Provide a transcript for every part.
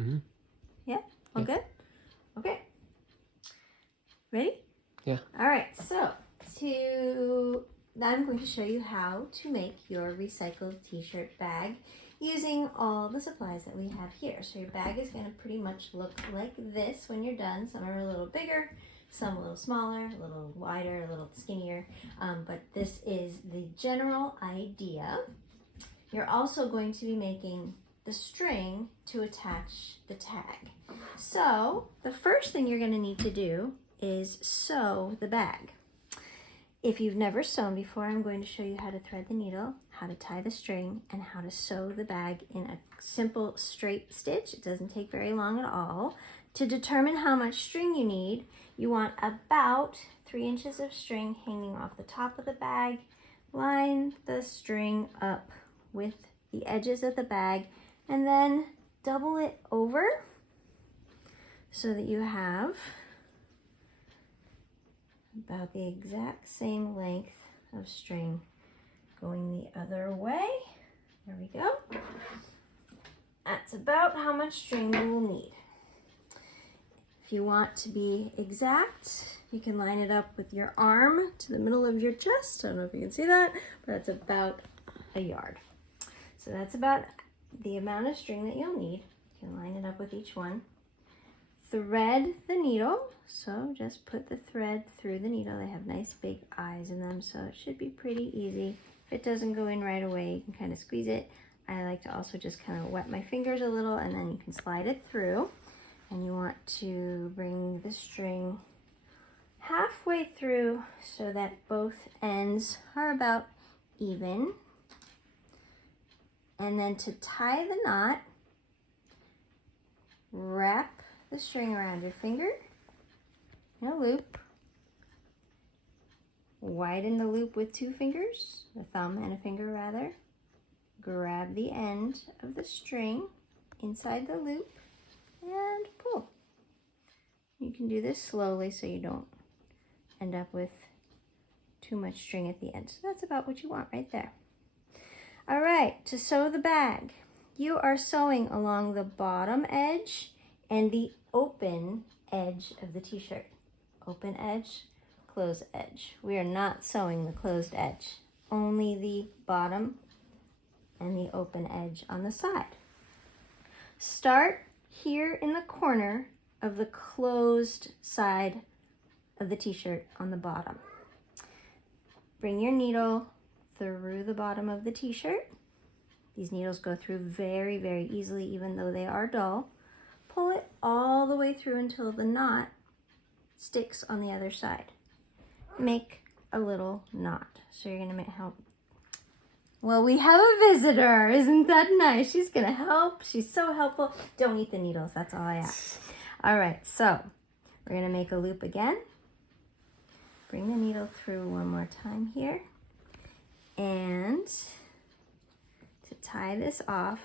Mm-hmm. Yeah? All good? Okay. Ready? Yeah. All right, so now I'm going to show you how to make your recycled t-shirt bag using all the supplies that we have here. So your bag is going to pretty much look like this when you're done. Some are a little bigger, some a little smaller, a little wider, a little skinnier, but this is the general idea. You're also going to be making the string to attach the tag. So the first thing you're going to need to do is sew the bag. If you've never sewn before, I'm going to show you how to thread the needle, how to tie the string, and how to sew the bag in a simple straight stitch. It doesn't take very long at all. To determine how much string you need, you want about 3 inches of string hanging off the top of the bag. Line the string up with the edges of the bag and then double it over so that you have about the exact same length of string going the other way. There we go. That's about how much string you will need. If you want to be exact, you can line it up with your arm to the middle of your chest. I don't know if you can see that, but it's about a yard. So that's about the amount of string that you'll need. You can line it up with each one. Thread the needle. So just put the thread through the needle. They have nice big eyes in them, so it should be pretty easy. If it doesn't go in right away, you can kind of squeeze it. I like to also just kind of wet my fingers a little, and then you can slide it through. And you want to bring the string halfway through so that both ends are about even. And then to tie the knot, wrap the string around your finger in a loop. Widen the loop with 2 fingers, a thumb and a finger rather. Grab the end of the string inside the loop and pull. You can do this slowly so you don't end up with too much string at the end. So that's about what you want right there. All right, to sew the bag, you are sewing along the bottom edge and the open edge of the t-shirt. Open edge, closed edge. We are not sewing the closed edge, only the bottom and the open edge on the side. Start here in the corner of the closed side of the t-shirt on the bottom. Bring your needle through the bottom of the t-shirt. These needles go through very, very easily, even though they are dull. Pull it all the way through until the knot sticks on the other side. Make a little knot. So you're gonna help. Well, we have a visitor. Isn't that nice? She's gonna help. She's so helpful. Don't eat the needles, that's all I ask. All right, so we're gonna make a loop again. Bring the needle through one more time here. And to tie this off,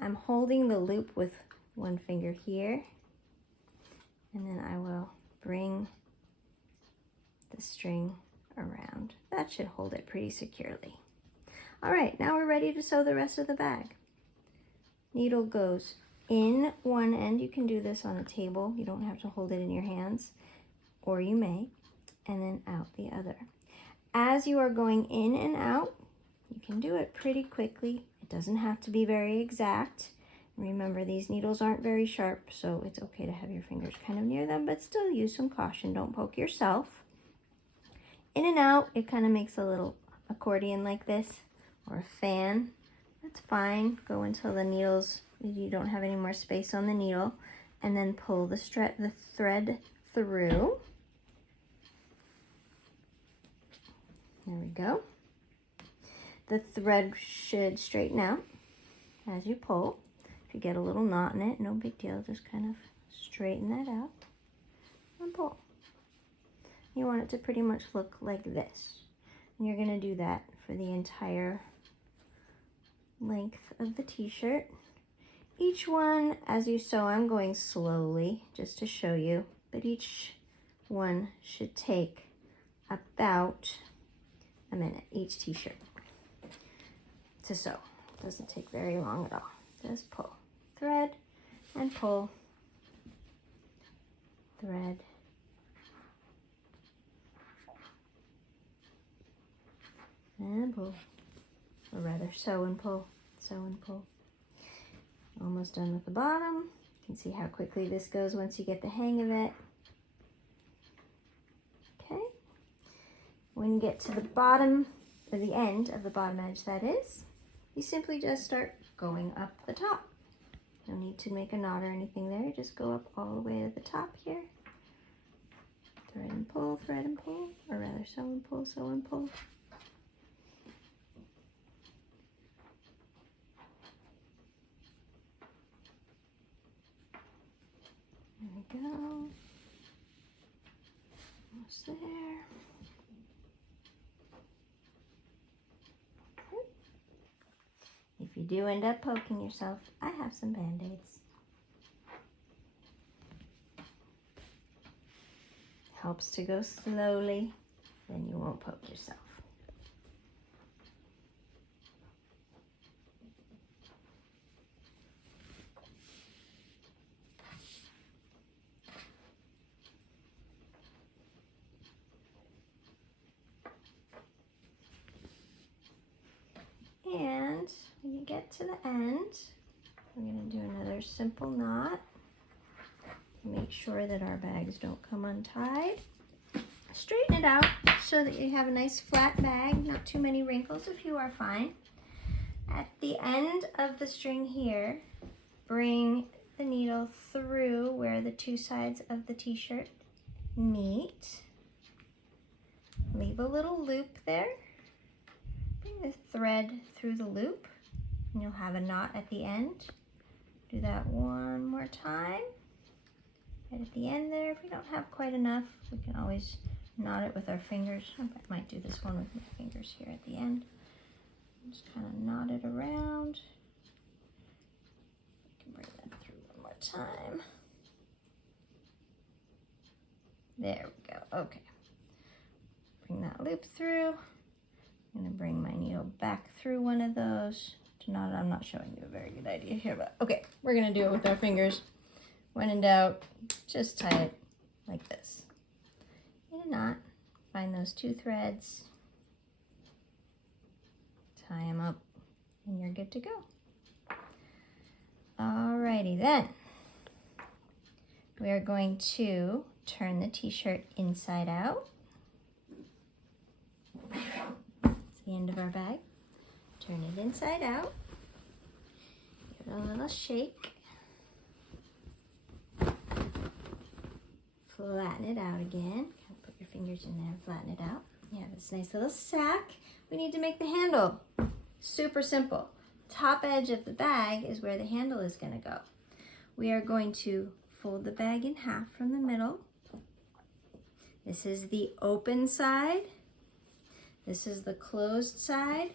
I'm holding the loop with one finger here, and then I will bring the string around. That should hold it pretty securely. All right, now we're ready to sew the rest of the bag. Needle goes in one end. You can do this on a table. You don't have to hold it in your hands, or you may, and then out the other. As you are going in and out, you can do it pretty quickly. It doesn't have to be very exact. Remember, these needles aren't very sharp, so it's okay to have your fingers kind of near them, but still use some caution. Don't poke yourself. In and out, it kind of makes a little accordion like this, or a fan. That's fine. Go until the needles, you don't have any more space on the needle, and then pull the thread through. There we go. The thread should straighten out as you pull. If you get a little knot in it, no big deal. Just kind of straighten that out and pull. You want it to pretty much look like this. And you're going to do that for the entire length of the t-shirt. Each one, as you sew, I'm going slowly just to show you, but each one should take about a minute, each t-shirt, to sew. It doesn't take very long at all. Just pull, thread, and pull, thread, and pull, or rather sew and pull, sew and pull. Almost done with the bottom. You can see how quickly this goes once you get the hang of it. Okay. When you get to the bottom, or the end of the bottom edge that is, you simply just start going up the top. No need to make a knot or anything there. Just go up all the way to the top here. Thread and pull, or rather sew and pull, sew and pull. There we go. Almost there. If you do end up poking yourself, I have some Band-Aids. Helps to go slowly, then you won't poke yourself. And when you get to the end, we're going to do another simple knot. Make sure that our bags don't come untied. Straighten it out so that you have a nice flat bag, not too many wrinkles. A few are fine. At the end of the string here, bring the needle through where the two sides of the t-shirt meet. Leave a little loop there. Bring the thread through the loop and you'll have a knot at the end. Do that one more time. Right at the end there. If we don't have quite enough, we can always knot it with our fingers. I might do this one with my fingers here at the end. Just kind of knot it around. I can bring that through one more time. There we go. Okay. Bring that loop through. I'm going to bring my needle back through one of those to knot it. I'm not showing you a very good idea here, but okay, we're going to do it with our fingers. When in doubt, just tie it like this. In a knot, find those two threads, tie them up, and you're good to go. Alrighty then. We are going to turn the t-shirt inside out. It's the end of our bag. Turn it inside out. Give it a little shake. Flatten it out again. Put your fingers in there and flatten it out. You have this nice little sack. We need to make the handle. Super simple. Top edge of the bag is where the handle is going to go. We are going to fold the bag in half from the middle. This is the open side. This is the closed side.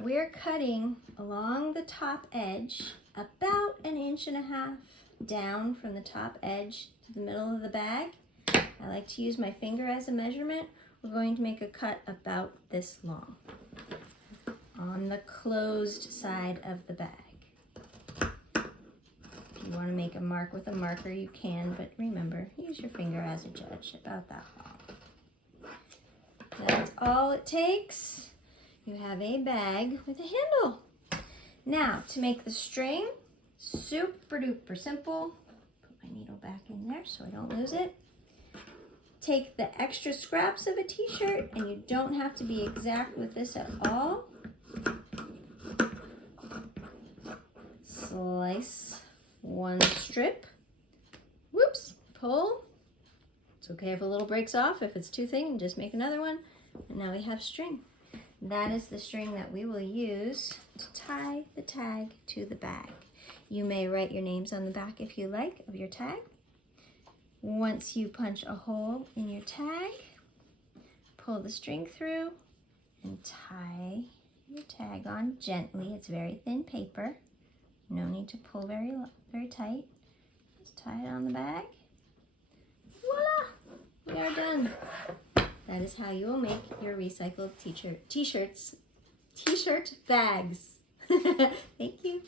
We're cutting along the top edge about 1.5 inches down from the top edge to the middle of the bag. I like to use my finger as a measurement. We're going to make a cut about this long on the closed side of the bag. If you want to make a mark with a marker, you can, but remember, use your finger as a judge, about that long. That's all it takes. You have a bag with a handle. Now, to make the string, super duper simple. Put my needle back in there so I don't lose it. Take the extra scraps of a t-shirt, and you don't have to be exact with this at all. Slice one strip. Whoops, pull. It's okay if a little breaks off. If it's too thin, just make another one. And now we have string. That is the string that we will use to tie the tag to the bag. You may write your names on the back if you like of your tag. Once you punch a hole in your tag, pull the string through and tie your tag on gently. It's very thin paper. No need to pull very tight. Just tie it on the bag. Voila! We are done. That is how you will make your recycled t-shirt bags. Thank you.